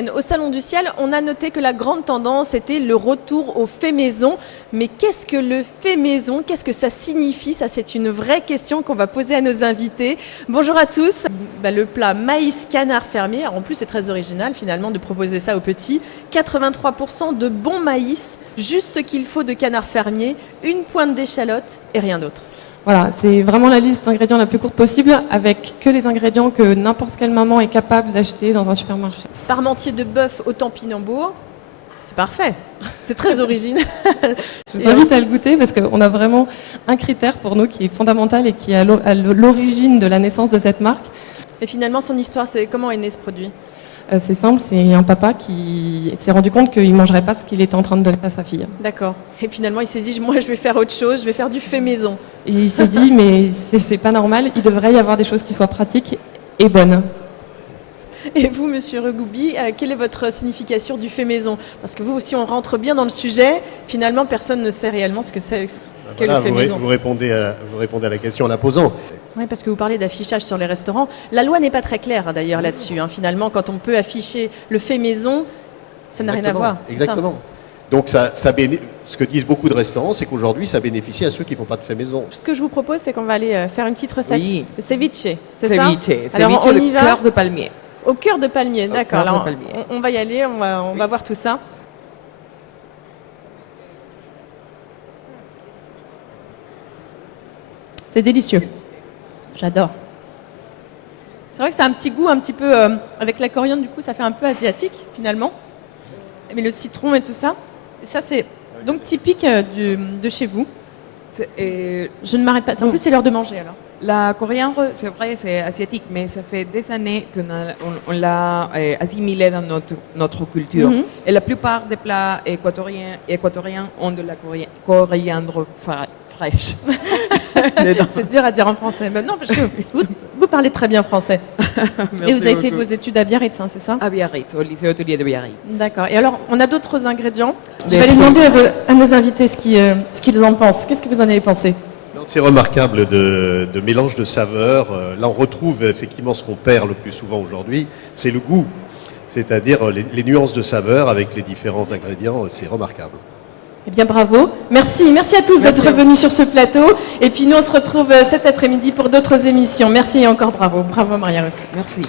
semaine, au Salon du Ciel, on a noté que la grande tendance était le retour au fait maison. Mais qu'est-ce que le fait maison? Qu'est-ce que ça signifie? Ça, c'est une vraie question qu'on va poser à nos invités. Bonjour à tous. Le plat maïs canard fermier, en plus c'est très original finalement de proposer ça aux petits. 83% de bon maïs, juste ce qu'il faut de canard fermier, une pointe d'échalote et rien d'autre. Voilà, c'est vraiment la liste d'ingrédients la plus courte possible, avec que les ingrédients que n'importe quelle maman est capable d'acheter dans un supermarché. Parmentier de bœuf au Tampinambour, c'est parfait, c'est très original. Je vous invite à le goûter parce qu'on a vraiment un critère pour nous qui est fondamental et qui est à l'origine de la naissance de cette marque. Et finalement, son histoire, c'est comment est né ce produit? C'est simple, c'est un papa qui s'est rendu compte qu'il ne mangerait pas ce qu'il était en train de donner à sa fille. D'accord. Et finalement, il s'est dit, moi, je vais faire autre chose, je vais faire du fait maison. Et il s'est dit, mais c'est pas normal, il devrait y avoir des choses qui soient pratiques et bonnes. Et vous, Monsieur Regoubi, quelle est votre signification du fait maison? Parce que vous, si on rentre bien dans le sujet, finalement, personne ne sait réellement ce que c'est qu'est le fait maison. Vous répondez à la question en la posant. Oui, parce que vous parlez d'affichage sur les restaurants. La loi n'est pas très claire, d'ailleurs, là-dessus. Finalement, quand on peut afficher le fait maison, ça n'a rien à voir. Exactement. Donc, ce que disent beaucoup de restaurants, c'est qu'aujourd'hui, ça bénéficie à ceux qui ne font pas de fait maison. Ce que je vous propose, c'est qu'on va aller faire une petite recette. Oui. Le ceviche, c'est ça? Ceviche. Alors, Ceviche, on y le va. cœur de palmier. Au cœur de palmier, d'accord. cœur de Alors, palmier. on va y aller, on va voir tout ça. C'est délicieux. J'adore. C'est vrai que c'est un petit goût un petit peu, avec la coriandre, du coup, ça fait un peu asiatique, finalement. Mais le citron et tout ça, et ça, c'est donc typique de chez vous. Je ne m'arrête pas. En plus, c'est l'heure de manger, alors. La coriandre, c'est vrai, c'est asiatique, mais ça fait des années qu'on l'a assimilé dans notre culture. Mhm. Et la plupart des plats équatoriens ont de la coriandre fraîche. C'est dur à dire en français. Mais non, parce que vous parlez très bien français. Et vous avez fait vos études à Biarritz, c'est ça? À Biarritz, au lycée hôtelier de Biarritz. D'accord. Et alors, on a d'autres ingrédients. Je vais aller demander à nos invités ce qu'ils en pensent. Qu'est-ce que vous en avez pensé? C'est remarquable de mélange de saveurs. Là, on retrouve effectivement ce qu'on perd le plus souvent aujourd'hui, c'est le goût. C'est-à-dire les nuances de saveurs avec les différents ingrédients. C'est remarquable. Eh bien, bravo. Merci à tous d'être venus sur ce plateau. Et puis, nous, on se retrouve cet après-midi pour d'autres émissions. Merci et encore bravo. Bravo, Maria-Rose. Merci.